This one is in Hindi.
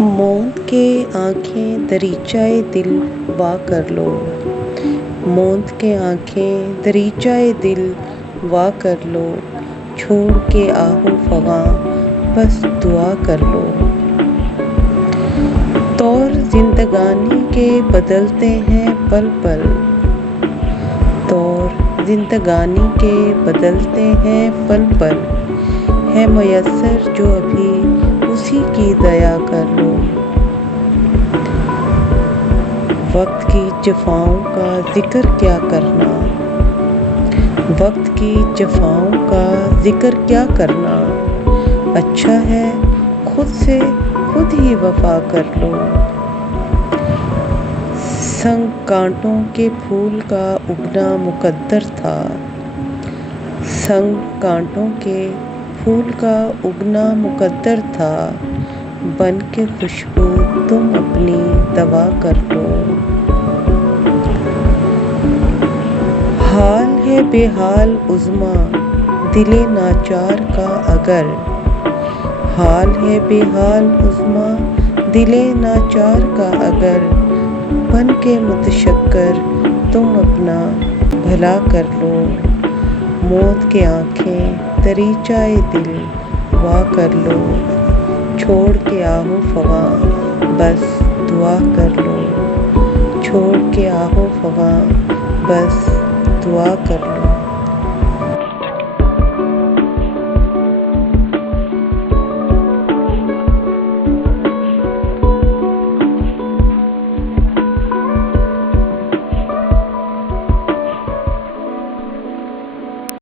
मौत के आँखें दरीचाए दिल वा कर लो। मौत के आँखें दरीचाए दिल वा कर लो। छोड़ के आहो फ़ग़ां बस दुआ कर लो। तौर जिंदगानी के बदलते हैं पल पल। तौर जिंदगानी के बदलते हैं पल पल। है मयस्सर जो अभी उसी की दया कर लो। वक्त की जफ़ाओं का ज़िक्र क्या करना। वक्त की जफ़ाओं का ज़िक्र क्या करना। अच्छा है खुद से खुद ही वफ़ा कर लो। संग कांटों के फूल का उगना मुक़द्दर था। संग कांटों के फूल का उगना मुक़द्दर था। बन के खुशबू तुम अपनी दवा कर लो। हाल है बेहाल उज़्मा दिले नाचार का अगर। हाल है बेहाल उज़्मा दिले नाचार का अगर। बन के मुतशक्कर तुम अपना भला कर लो। मौत के आँखें दरीचाए दिल वा कर लो। छोड़ के आहो फ़ग़ां बस दुआ कर लो। छोड़ के आहो फ़ग़ां बस दुआ कर लो।